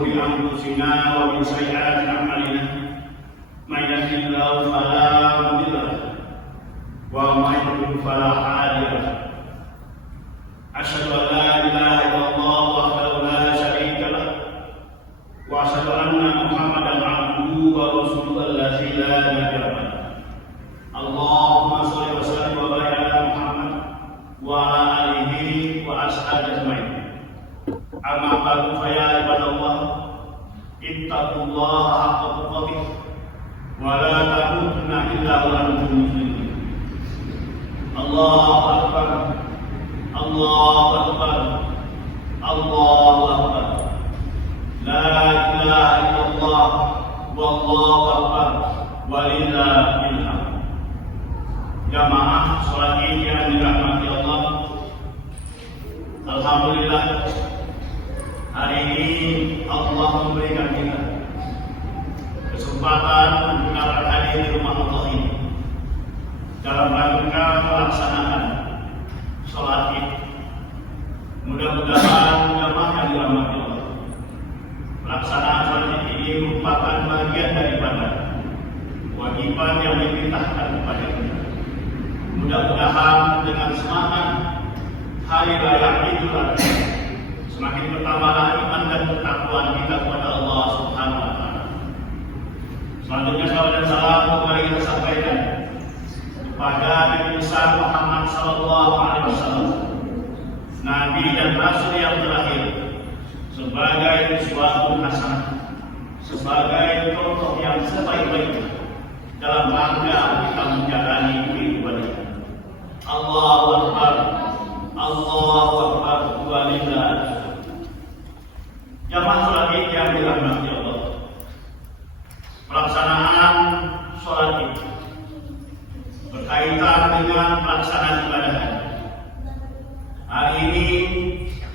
شرور أنفسنا ومن سيئات أعمالنا من يهده الله فلا مضل له ومن يضلل فلا هادي له أشهد أن لا إله إلا الله وحده لا شريك له وأشهد أن محمدا عبده ورسوله الذي لا نبي بعده اللهم صل وسلم وبارك على محمد وعلى آله وأصحابه أجمعين أما بعد فيا عباد الله اتقوا الله حق تقاته ولا تموتن إلا وأنتم مسلمون الله أكبر الله أكبر الله أكبر لا إله إلا الله والله أكبر ولله الحمد. Jamaah sholat Id yang dirahmati Allah, alhamdulillah hari ini Allah memberikan kita kesempatan untuk dapat hadir di rumah Allah ini dalam rangka melaksanakan sholat Id. Mudah-mudahan jamaah yang dirahmati Allah, pelaksanaan sholat Id ini merupakan bagian daripada kewajiban yang diperintahkan kepada kita. Mudah-mudahan dengan semangat hari raya Idul Adha semakin bertambahlah iman dan ketakwaan kita kepada Allah Subhanahu wa taala. Selanjutnya salawat dan salam kembali kita sampaikan kepada Nabi besar Muhammad sallallahu alaihi wasallam, nabi dan rasul yang terakhir, sebagai uswatun hasanah, sebagai contoh yang sebaik-baiknya dalam rangka kita menjalani kehidupan ini. Allahu Akbar, Allahu Akbar, walillah. Jamaah sholat Id yang dirahmati Allah, pelaksanaan sholat Id berkaitan dengan pelaksanaan ibadah haji. Hari ini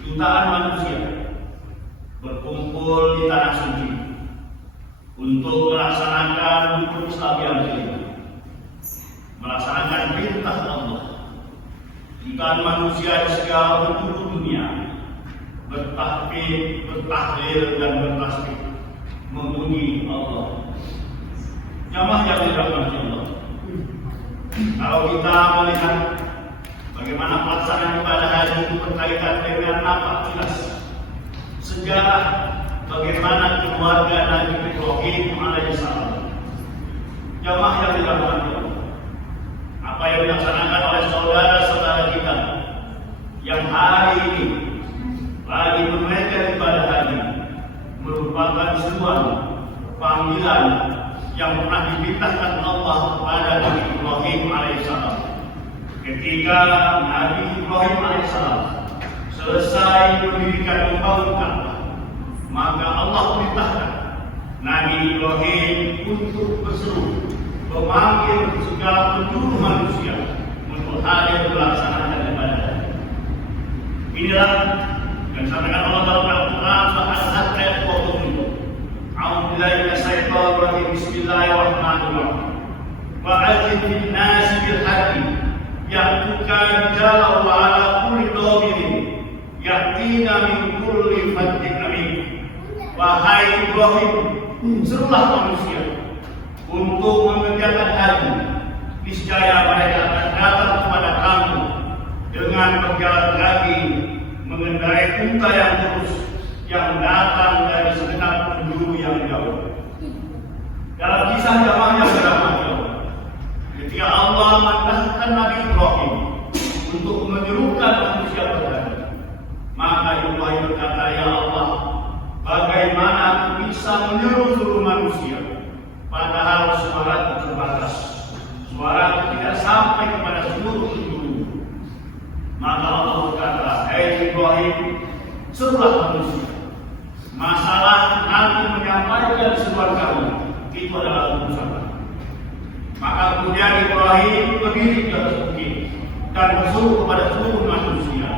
jutaan manusia berkumpul di tanah suci untuk melaksanakan rukun Islam yang kelima, melaksanakan perintah Allah. Jutaan manusia di segala penjuru dunia bertakbir, bertahlil dan bertasbih memuji Allah. Jamaah yang dirahmati Allah, kalau kita melihat bagaimana pelaksanaan ibadah haji itu berkaitan dengan apa jelas sejarah bagaimana keluarga Nabi Ibrahim alaihissalam. Jamaah yang dirahmati Allah, apa yang dilaksanakan oleh saudara-saudara kita yang hari ini lagi menunaikan ibadah haji merupakan sebuah panggilan yang pernah diperintahkan Allah kepada Nabi Ibrahim alaihissalam. Ketika Nabi Ibrahim alaihissalam selesai mendirikan membangun Ka'bah, maka Allah perintahkan Nabi Ibrahim untuk berseru memanggil segala penjuru manusia untuk hadir melaksanakan ibadah. Inilah yang disampaikan Allah dalam Al-Quran surah Al-Ahzab ayat 27. A'udzubillahi minasyaitonir rajim. Bismillahirrahmanirrahim. Wa adzin fil nasi bil haji ya'tuka rijalan wa 'ala kulli dhamirin ya'tina min kulli fajjin amik. Wahai Ibrahim, serulah manusia untuk mengerjakan haji. Niscaya mereka akan datang kepada kamu dengan berjalan kaki, mengendarai unta yang lurus yang datang dari segenap penjuru yang jauh. Dalam kisah jamaah yang dirahmati Allah, ketika Allah memerintahkan Nabi Ibrahim untuk menyerukan manusia berhaji, maka Ibrahim berkata, ya Allah, bagaimana aku bisa menyeru seluruh manusia padahal suara terbatas, suara tidak sampai kepada seluruh penjuru. Maka Allah berkata, hei Ibrahim, serulah manusia. Masalah nanti menyampaikan seruan kamu itu adalah urusan. Maka kemudian Ibrahim berdiri di atas bukit dan berseru kepada seluruh manusia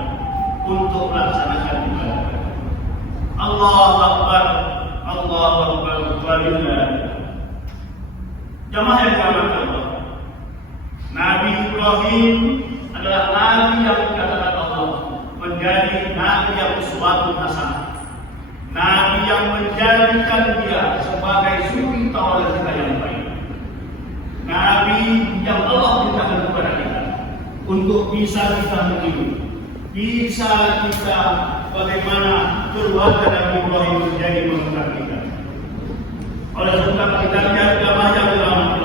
untuk melaksanakan ibadah. Allahu Akbar, Allahu Akbar, walillah. Jamaah yang dirahmati Allah, Nabi Ibrahim adalah nabi yang dikatakan Allah menjadi nabi yang uswatun hasanah. Nabi yang menjadikan dia sebagai suri tauladan kita yang baik. Nabi yang Allah berikan kepada kita untuk bisa kita meniru, bisa kita bagaimana keluarga Nabi Ibrahim menjadi mengenal kita. Oleh sebab kita lihat gambar yang dirahmati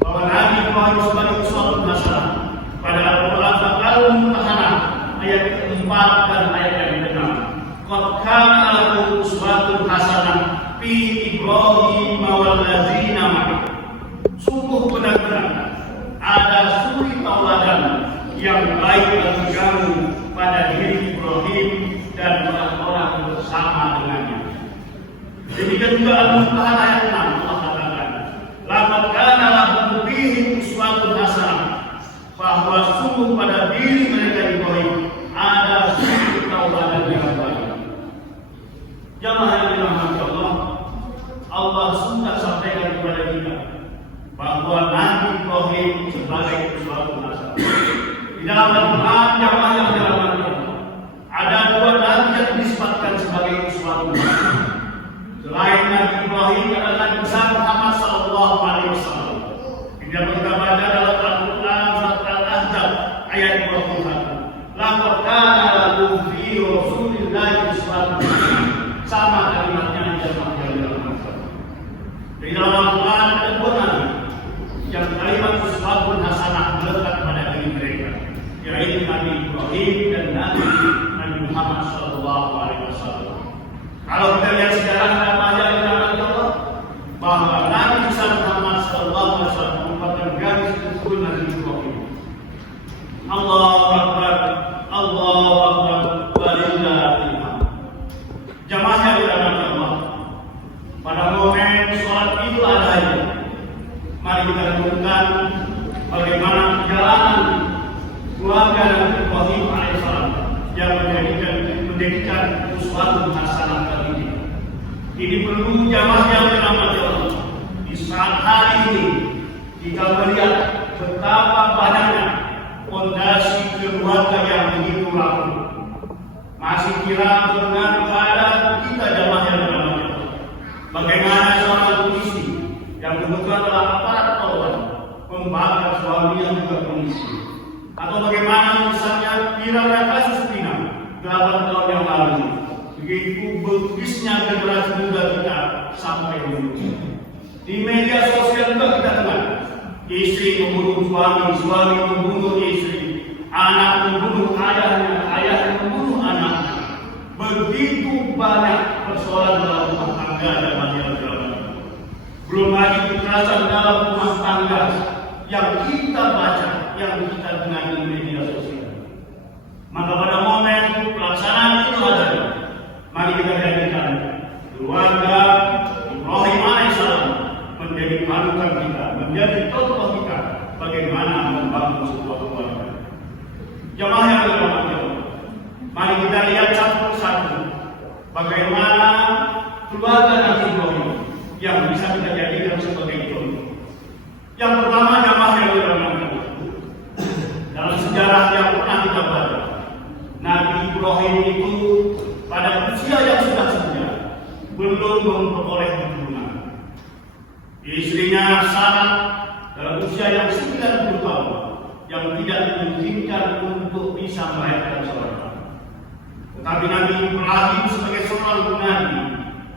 bahwa Nabi Ibrahim sebagai uswatun hasanah pada Al-Quran Al-Mumtahanah ayat 4 dan ayat yang ke-6. Qad kana lakum uswatun hasanah fi Ibrahim walladzina ma'ahu. Sungguh benar-benar ada suri tauladan yang baik bagi kamu pada diri Ibrahim dan orang-orang bersama dengannya. Demikian juga Al-Mumtahanah ayat 6 Allah katakan, laqad kana lakum fihi uswatun hasanah, bahwa sungguh pada diri mereka Ibrahim ada suri tauladan yang baik. Jamaah yang dirahmati Allah, Allah sudah sampaikan kepada kita bahwa Nabi Ibrahim sebagai uswatun hasanah. Di dalam Al-Quran jamaah yang dirahmati Allah, ada dua nabi yang disebutkan sebagai uswatun hasanah. Selain Nabi Ibrahim adalah Nabi Muhammad sallallahu alaihi wasallam. Kita baca dalam Al-Quran surat Al-Ahzab ayat 21. Laqad kana lakum fi Rasulillahi uswatun hasanah. Sama kalimatnya di dalam Al-Quran. Di dalam Al-Quran ada dua nabi yang kalimat uswatun hasanah melekat pada diri mereka, yaitu Nabi Ibrahim dan Nabi Muhammad sallallahu alaihi wasallam. Kalau kita lihat sejarah yang dirahmati Allah, bahwa Nabi Muhammad sallallahu alaihi wasallam merupakan garis keturunan Nabi Ibrahim. Allahu Akbar, Allahu Akbar, walillahil hamd. Jamaah yang dirahmati Allah, pada momen sholat Idul Adha ini, mari kita renungkan bagaimana perjalanan keluarga Nabi Ibrahim alaihissalam yang menjadikan uswatun hasanah bagi kita. Ini perlu jamaah yang dirahmati Allah. Di saat hari ini kita melihat betapa banyaknya fondasi keluarga yang begitu rapuh. Masih kira dengan keadaan kita jamaah yang dirahmati Allah. Bagaimana seorang polisi yang kebetulan adalah aparat Polri membakar suami yang juga polisi, atau bagaimana misalnya viralnya kasus Pina 8 tahun yang lalu, begitu begisnya generasi muda kita sampai ini. Di media sosial juga kita dengar istri membunuh suami, suami membunuh istri, anak membunuh ayahnya, ayah membunuh anak. Begitu banyak persoalan dalam rumah tangga dan masyarakat. Belum lagi kekerasan dalam rumah tangga yang kita baca, yang kita dengar di media sosial. Maka pada momen pelaksanaan itu ada, mari kita jadikan keluarga Ibrahim alaihissalam menjadi panutan kita, menjadi contoh kita bagaimana membangun sebuah keluarga. Jamaah yang dirahmati Allah, mari kita lihat satu persatu bagaimana keluarga Nabi Ibrahim yang bisa kita jadikan sebagai contoh. Yang pertama, jamaah yang dirahmati Allah, dalam sejarah yang pernah kita baca, Nabi Ibrahim itu pada usia yang sudah senja belum memperoleh keturunan. Istrinya Sarah dalam usia yang 90 tahun yang tidak memungkinkan untuk bisa melahirkan seorang anak. Tetapi Nabi Ibrahim sebagai seorang nabi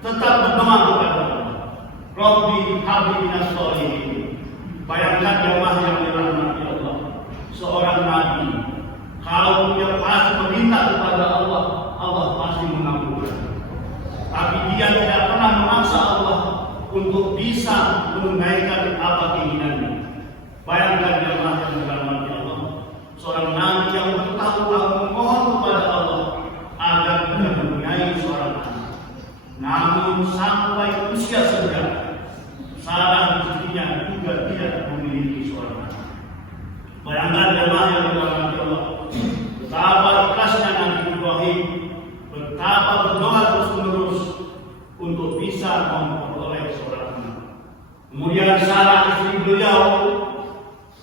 tetap berdoa kepada Allah, Rabbi habli minas sholihin. Bayangkan jamaah yang dirahmati Allah, seorang nabi kalau dia pasti meminta kepada Allah, Allah pasti mengabulkan. Tapi dia tidak pernah memaksa Allah untuk bisa menunaikan apa keinginannya. Bayangkan jamaah yang dirahmati Allah, seorang nabi yang bertahun-tahun memohon kepada Allah agar tidak mempunyai seorang anak. Namun sampai usia senja, Sarah istrinya juga tidak memiliki seorang anak. Bayangkan jemaah yang dirahmati Allah, betapa ikhlasnya Nabi Ibrahim, betapa berdoa terus-menerus untuk bisa memperoleh seorang anak. Kemudian Sarah istri beliau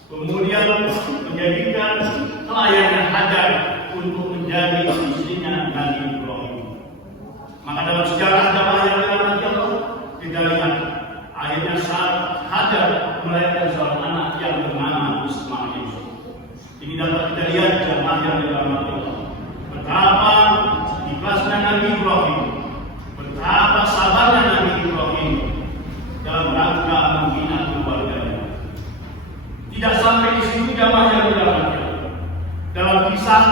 kemudian menjadikan pelayannya Hajar untuk menjadi istrinya Nabi Ibrahim. Maka dalam sejarah jamaah yang dirahmati Allah, kita lihat akhirnya saat Hajar melahirkan seorang anak yang bernama Ismail. Ini dapat kita lihat jamaah yang dirahmati Allah. Betapa ikhlasnya Nabi Ibrahim, betapa sabarnya Nabi Ibrahim dalam rangka membina keluarganya. Tidak sampai di situ jamaah yang dirahmati Allah. Dalam kisah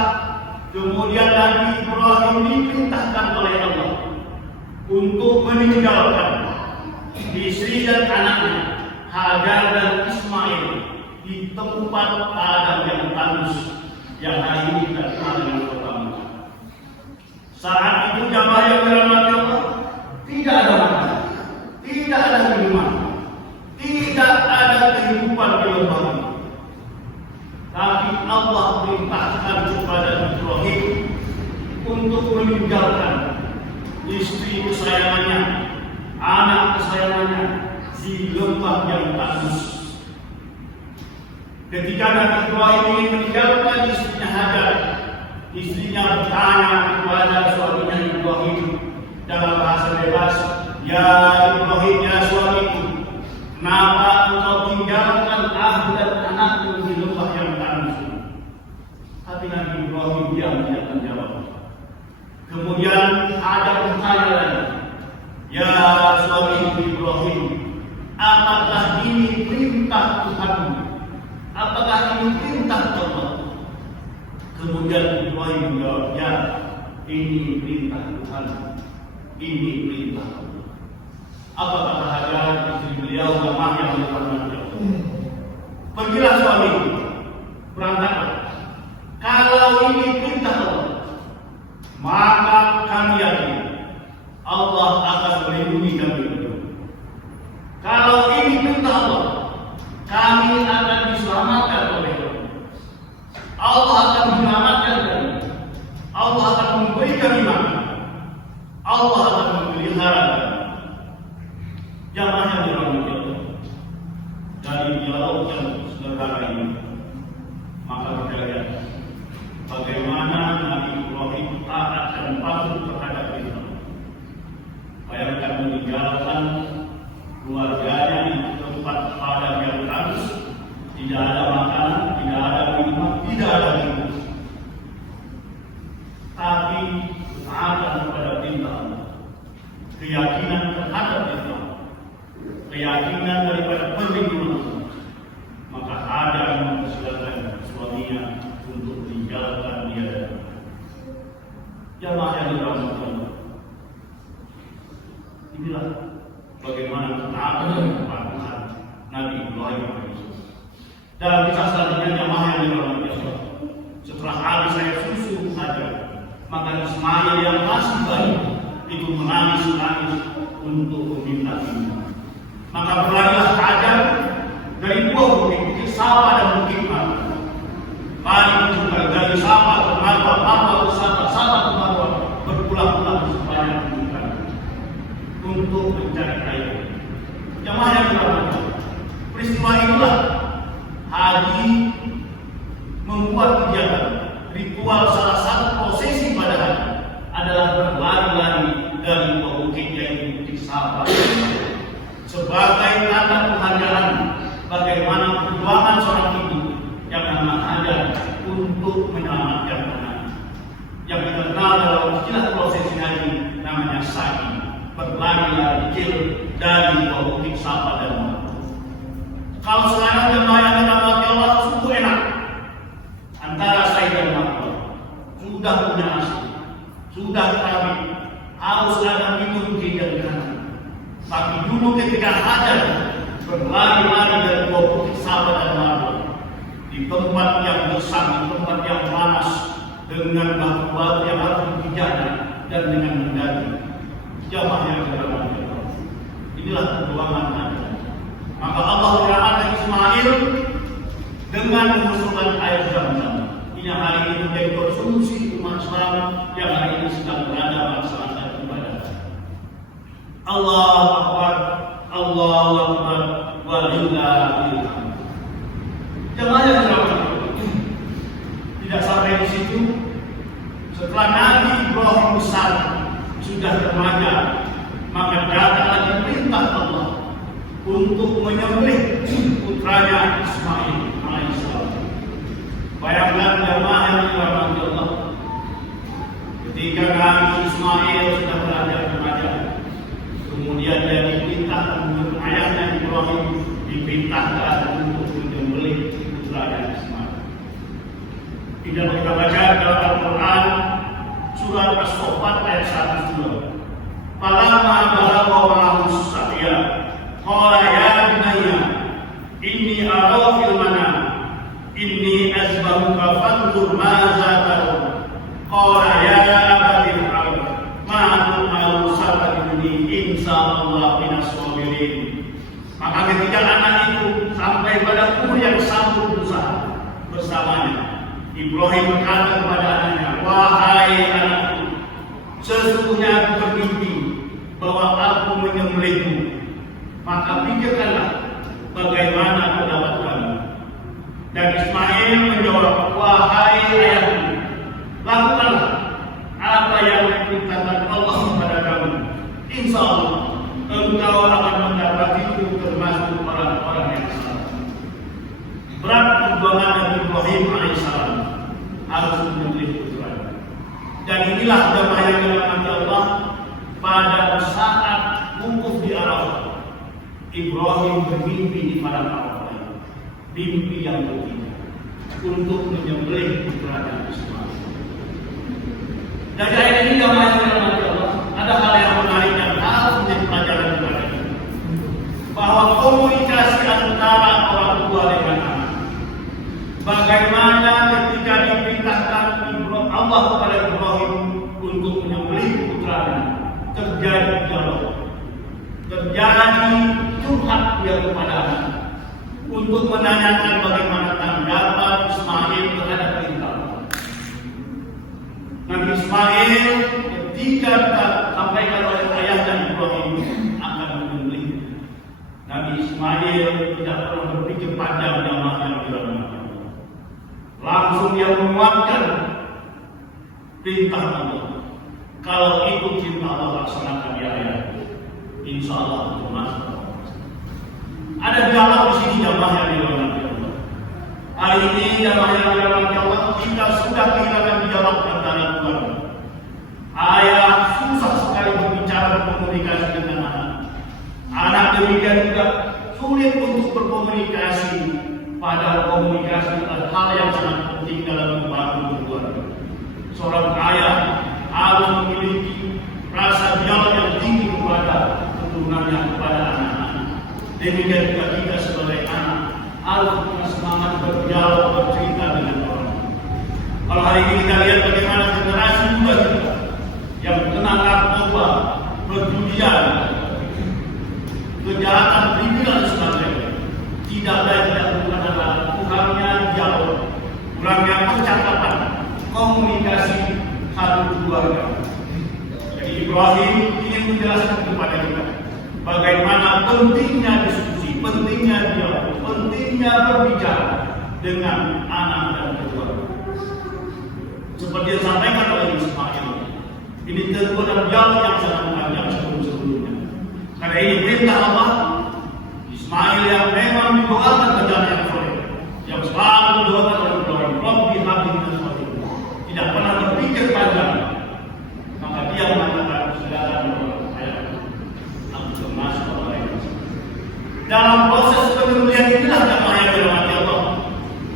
kemudian Nabi Ibrahim diperintahkan oleh Allah untuk meninggalkan istri dan anaknya Hajar dan Ismail di tempat padang yang tandus yang hari ini kita kenal dengan kota Mekah. Saat itu jamaah yang dirahmati Allah, tidak ada makan, tidak ada minuman, tidak ada kehidupan di lembah ini. Tapi Allah perintahkan kepada Ibrahim untuk meninggalkan istri kesayangannya, anak kesayangannya di lembah yang tandus. Ketika Nabi Ibrahim ingin meninggalkan istrinya Hajar, istrinya bertanya kepada suaminya Ibrahim dalam bahasa bebas, "Ya Ibrahim, ya suamiku, kenapa engkau tinggalkan aku dan anakku di lembah yang tandus?" Tapi Nabi Ibrahim diam, tidak menjawab. Kemudian Hajar bertanya lagi, "Ya suami Ibrahim, apakah ini perintah Tuhanmu? Apakah ini perintah Allah?" Kemudian Ibrahim menjawab, "Ya, ini perintah Tuhan, ini perintah Allah." Apa kata Hajar istri beliau jamaah yang dirahmati Allah? "Pergilah suamiku, berangkatlah. Kalau ini perintah Allah, maka kami yakin Allah akan melindungi kami berdua. Kalau ini perintah Allah, kami akan diselamatkan oleh Allah. Allah akan menyelamatkan kami. Allah akan memberi kami makan. Allah akan memelihara kami." Jamaah yang dirahmati Allah, dari dialog yang sederhana ini, maka kita lihat bagaimana Nabi Ibrahim taat dan patuh terhadap perintah. Bayangkan meninggalkan keluarganya di tempat padang yang tandus, tidak ada makanan, tidak ada minuman, tidak ada hidup. Tapi taat kepada perintah Allah, keyakinan terhadap perintah, keyakinan daripada perlindungan Allah. Maka ada yang mempersilakan suaminya untuk meninggalkan dia. Jamaah yang dirahmati Allah, inilah bagaimana ketaatan dan kepatuhan Nabi Ibrahim AS. Dalam kisah selanjutnya jamaah yang dirahmati Allah, setelah habis saya susu saja, maka Ismail yang masih bayi itu menangis untuk meminta minum. Maka berlarilah Hajar dari dua bukit Safa dan Bukit Marwah. Mari juga dari Safa ke Marwah, Marwah ke Safa, Safa ke Marwah, berpulang-pulang sebanyak bulan untuk mencari air. Jamaah yang dirahmati, peristiwa inilah haji membuat kegiatan ritual. Salah satu prosesi pada haji adalah berlari-lari dari dua bukit, yaitu Bukit Safa sebagai tanda penghargaan bagaimana perjuangan seorang ibu yang bernama Hajar untuk menyelamatkan anak. Yang kita kenal dalam istilah prosesi haji namanya sa'i, berlari-lari kecil dari Bukit Safa dan Marwah. Kalau sekarang jemaah yang dirahmati Allah, sungguh enak antara sa'i dan Marwah, sudah punya nasi, sudah kami harus ada minum di kanan. Tapi dulu ketika Hajar berlari-lari dari Bukit Safa dan Marwah di tempat yang gersang, di tempat yang panas, dengan batu-batu yang harus dipijanya dan dengan mendaki. Jamaah yang dirahmati Allah, inilah perjuangan Hajar. Maka Allah menyelamatkan Ismail dengan mengusulkan air Zam-Zam. Ini yang hari ini menjadi konsumsi umat Islam yang hari ini sedang berada melaksanakan ibadah. Allahu Akbar, Allahu Akbar, walillahil hamd. Jemaah yang dirahmati Allah, tidak sampai di situ. Setelah Nabi Ibrahim besar, sudah remaja, maka datang lagi perintah Allah untuk menyembelih putranya Ismail alaihissalam. Bayangkan jemaah yang dirahmati Allah, ketika Nabi Ismail sudah beranjak remaja, kemudian dia diperintahkan untuk ayahnya Ibrahim diperintahkan untuk menyembelih putranya Ismail. Tidak kita baca dalam Al-Quran surat As-Saffat ayat 102. Falamma balagha ma'ahu as-sa'ya qala ya bunayya inni ara fil manam inni azbahuka fanzur madza tara qala ya abati if'al ma tu'maru satajiduni insyaallah minas sabirin. Maka ketika anak itu sampai pada umur yang sanggup berusaha bersamanya, Ibrahim berkata kepada anaknya, wahai anakku, sesungguhnya aku bermimpi bahwa aku menyembelihmu, maka pikirkanlah bagaimana pendapat kamu. Dan Ismail menjawab, wahai ayahku, lakukanlah apa yang diperintahkan Allah kepada kamu. Insya Allah engkau akan mendapatiku termasuk orang-orang yang salah. Berat perjuangan Nabi Ibrahim alaihissalam harus menyembelih putranya. Dan inilah jemaah yang dirahmati Allah, pada saat wukuf di Arafah, Ibrahim bermimpi di padang Arafah, mimpi yang ketiga untuk menyembelih putranya Ismail. Dan dari ini jemaah yang dirahmati Allah, ada hal yang menarik dan harus menjadi pelajaran kepada kita, bahwa komunikasi antara orang tua dengan anak, bagaimana ketika diperintahkan Allah kepada Ibrahim untuk menyembelih putranya, terjadi dialog, terjadi curhat dia kepada anak untuk menanyakan bagaimana tanggapan Ismail terhadap perintah. Nabi Ismail ketika disampaikan oleh ayahnya Ibrahim akan menyembelih, Nabi Ismail tidak pernah berpikir panjang jamaah yang dirahmati Allah. Langsung dia menguatkan perintah Allah. Kalau itu cinta Allah, laksanakan ya ayah. Insya Allah termasuk. Ada dialog di sini jamaah yang dirahmati Allah. Hari ini jamaah yang dirahmati Allah, kita sudah kehilangan dialog antara keluarga. Ayah susah sekali berbicara berkomunikasi dengan anak. Anak demikian juga sulit untuk berkomunikasi. Padahal komunikasi adalah hal yang sangat penting dalam membangun keluarga. Seorang ayah harus memiliki rasa dialog yang tinggi kepada keturunannya, kepada anak-anak. Demikian juga kita sebagai anak harus punya semangat berdialog, bercerita dengan orang. Kalau hari ini kita lihat bagaimana generasi muda kita yang kena narkoba, perjudian, kejahatan kriminal dan sebagainya, tidak bukan adalah kurangnya dialog, kurangnya percakapan, komunikasi satu keluarga. Jadi Ibrahim ingin menjelaskan kepada kita bagaimana pentingnya diskusi, pentingnya dialog, pentingnya berbicara dengan anak dan keluarga. Seperti yang disampaikan oleh Ismail, ini tentu adalah dialog yang sangat panjang sebelum-sebelumnya. Karena ini perintah Allah. Ismail yang memang didoakan kerjaan yang soleh, yang selalu didoakan oleh Ibrahim, Rabbi habli minas sholihin, tidak pernah berpikir panjang, maka dia mengatakan silakan saya aku termasuk orang yang dalam proses penyembelihan inilah jamaah yang dirahmati Allah,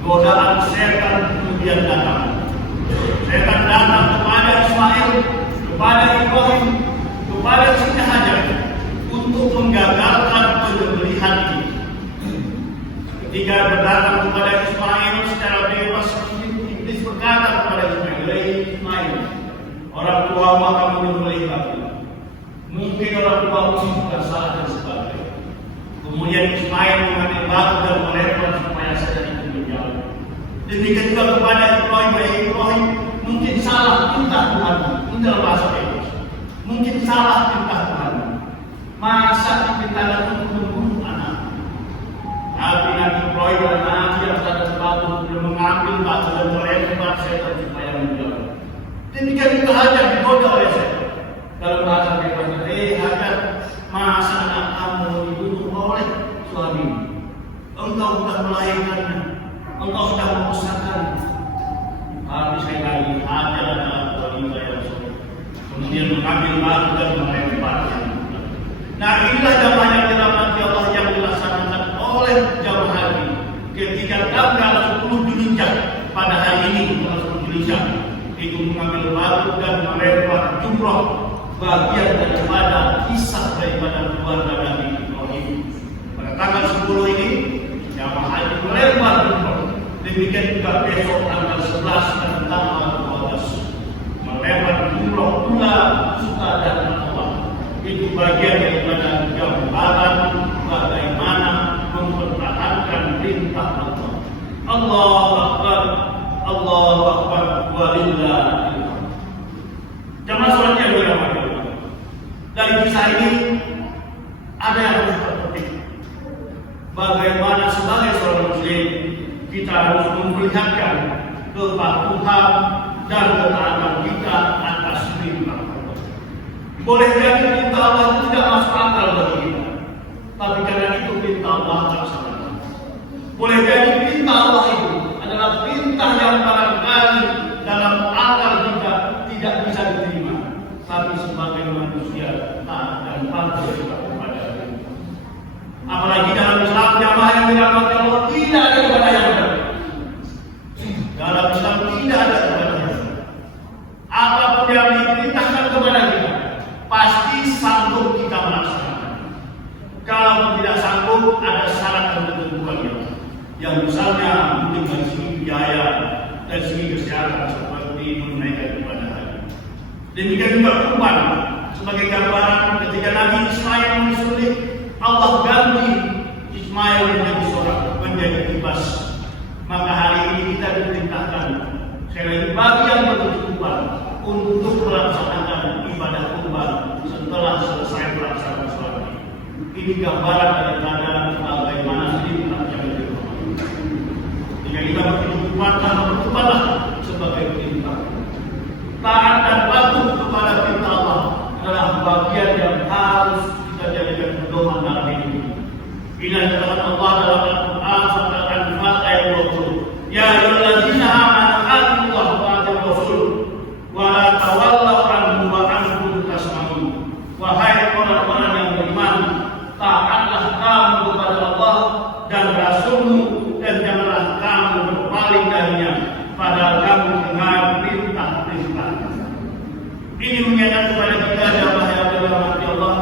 godaan setan kemudian datang. Setan datang kepada Ismail, kepada Ibrahim, kepada Siti Hajar untuk menggagalkan penyembelihan ini. Ketika berdatang kepada Ismail secara bebas, iblis berkata kepada Ismail, orang tuamu akan menyembelih kamu. Mungkin orang tuamu bukan salah dan sebagainya. Kemudian Ismail mengambil batu dan melempar supaya setan itu menjauh. Demikian juga kepada Ibrahim, mungkin salah perintah Tuhan. Ini dalam bahasa bebas. Mungkin salah perintah Tuhan. Masa diperintahkan untuk membunuh anak. Tapi Nabi Ibrahim dan Nabi yang sadar batu mengambil batu dan melempar setan supaya menjauh. Demikian juga Hajar digoda oleh setan. Dalam suami, engkau sudah melahirkannya, engkau sudah membesarkannya. Tapi sekali lagi hati adalah wanita yang soleh. Kemudian mengambil batu dan melemparnya. Nah, inilah jamaah yang dirahmati Allah yang dilaksanakan oleh jamaah haji ketika tanggal 10 Dzulhijjah pada hari ini, tanggal 10 Dzulhijjah itu mengambil batu dan melempar jumroh, bagian daripada kisah daripada keluarga Nabi Ibrahim. Pada tanggal 10 ini jamaah haji melempar jumroh. Demikian juga besok tanggal 11 dan tanggal 12 melempar jumroh pula suka dan Allah. Itu bagian daripada gambaran bagaimana mempertahankan perintah Allah. Allahu Akbar, Allahu Akbar, walillahil hamd. Jamaah salat yang dirahmati Allah. Dari kisah ini ada yang harus kita petik. Bagaimana sebagai seorang muslim kita harus memperlihatkan kepatuhan dan ketaatan kita atas perintah Allah. Boleh jadi perintah Allah tidak masuk akal bagi kita, tapi karena itu perintah Allah laksanakan. Boleh jadi perintah Allah itu adalah perintah yang barangkali dalam akal kita tidak bisa diterima, tapi sebagai manusia taat dan patuh kepada perintah. Apalagi dalam Islam jamaah yang dirahmati Allah tidak ada ibadah yang benar. Dalam Islam tidak ada ibadah yang benar. Apapun yang diperintahkan kepada kita pasti sanggup kita melaksanakan. Kalau tidak sanggup, ada syarat dan ketentuannya. Yang misalnya mungkin dari segi biaya, dari segi kesehatan seperti menunaikan ibadah haji. Demikian juga kurban sebagai gambaran ketika Nabi Ismail disembelih, Allah ganti Ismail menjadi seorang menjadi kibas. Maka hari ini kita diperintahkan sekali bagi yang berkecukupan untuk melaksanakan ibadah kurban setelah selesai melaksanakan sholat. Ini gambaran daripada bagaimana perintah yang dirahmati. Jika kita berkecukupan, berkecukupanlah sebagai perintah. Taat dan patuh kepada perintah Allah adalah bagian yang harus kita jadikan pedoman dalam hidup ini. Inilah kata Allah dalam Al-Quran surat Al-Anfal ayat 20. Ya ayyuhallazina amanu atiillaha wa atiiur rasul wa la tawallaw anhu wa antum tasma'un. Wahai orang-orang yang beriman, taatlah kamu kepada Allah dan Rasul-Mu dan janganlah kamu berpaling darinya, padahal kamu dengar perintah-perintah. Ini mengingatkan kepada kita jamaah yang dirahmati Allah,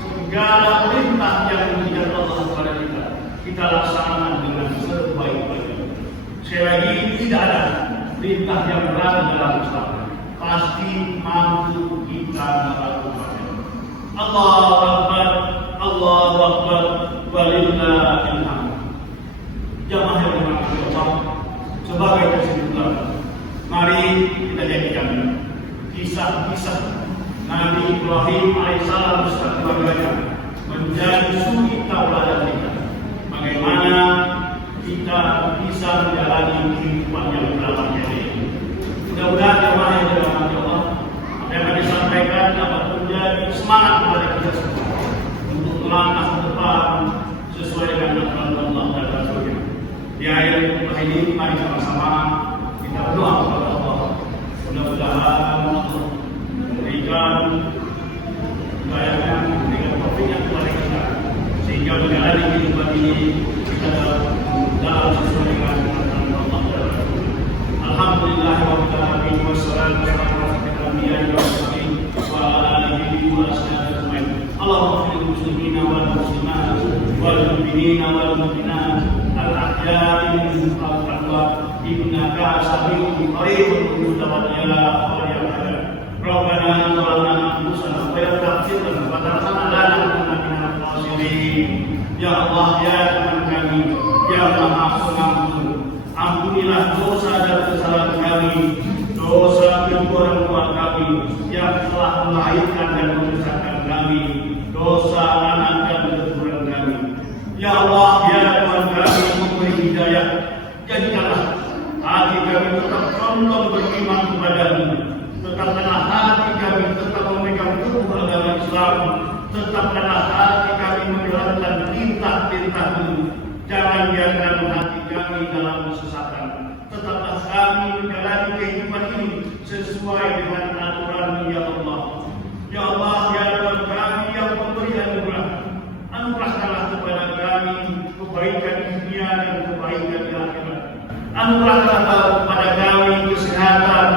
segala perintah yang diberikan Allah kepada kita laksanakan dengan sebaik-baiknya. Sekali lagi, tidak ada perintah yang berat dalam Islam. Pasti mampu kita melakukannya. Allahu Akbar, Allahu Akbar, walillahil hamd. Jamaah yang dirahmati Allah, sebagai kesimpulan, mari kita jadikan kisah-kisah Nabi Ibrahim alaihissalam beserta keluarganya menjadi suri tauladan kita. Bagaimana kita bisa menjalani kehidupan yang berlangsung ini. Mudah-mudahan jamaah yang dirahmati Allah, apa yang disampaikan dapat menjadi semangat kepada kita semua untuk melangkah ke depan sesuai dengan aturan Allah dan Rasul-Nya. Di akhir khutbah ini, mari sama-sama kita berdoa kepada Allah. Mudah-mudahan Allah memberikan hidayahnya, memberikan taufiknya kepada kita, sehingga menjalani kehidupan ini kita dalam sesuai dengan aturan Allah dan Rasul. Alhamdulillah rabbil alamin wassalatu wassalamu ala asyrofil anbiya'i wal mursalin wa ala alihi wa ashabihi ajmain. Allahumma ighfir lil muslimina wal muslimat wal mu'minina wal mu'minat al-ahya'i minhum wal amwat innaka sami'un qaribun mujibud da'wat ya Allah. Rabbana zalamna anfusana wa la taghfir lana wa tarhamna lanakunanna minal khasirin. Ya Allah, ya Tuhan kami, ya Maha Pengampun, ampunilah dosa dan kesalahan kami, dosa kedua orang tua kami yang telah melahirkan dan membesarkan kami, dosa anak dan keturunan kami. Ya Allah, ya Tuhan kami, memberi hidayah, jadikanlah hati kami tetap condong beriman kepadamu, tetapkanlah hati kami tetap memegang teguh agama Islam, tetapkanlah hati kami menjalankan perintah-perintah sesuai dengan aturan ya Allah. Ya Allah, ya Tuhan kami yang memberi anugerah, anugerahkanlah kepada kami kebaikan dunia dan kebaikan di akhirat. Anugerahkanlah kepada kami kesehatan,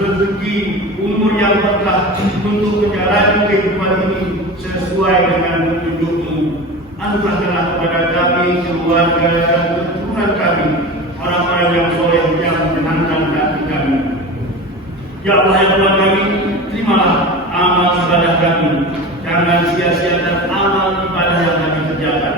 rezeki, umur yang berkah untuk menjalani kehidupan ini sesuai dengan petunjuk-Mu. Anugerahkanlah kepada kami keluarga dan keturunan kami orang-orang yang soleh yang menyenangkan hati kami. Ya Allah ya Tuhan kami, terimalah amal ibadah kami. Jangan sia-siakan amal ibadah yang kami kerjakan.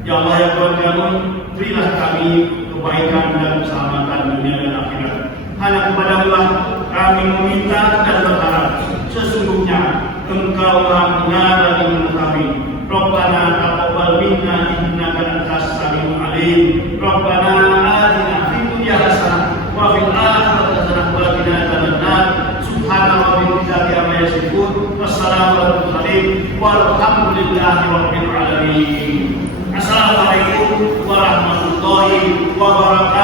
Ya Allah ya Tuhan kami, berilah kami kebaikan dan keselamatan dunia dan akhirat. Hanya kepada-Mu lah kami meminta dan berharap. Sesungguhnya Engkau Maha benar dan mengetahui. Rabbana taqabbal minna innaka antas samiul alim. Rabbana atina fid dunya hasanah wa fil akhirati hasanah wa qina adzabannar. Subhana rabbika rabbil amma yasifun. Wassalamu ala mursalin walhamdulillahi rabbil alamin. Assalamualaikum warahmatullahi wabarakatuh.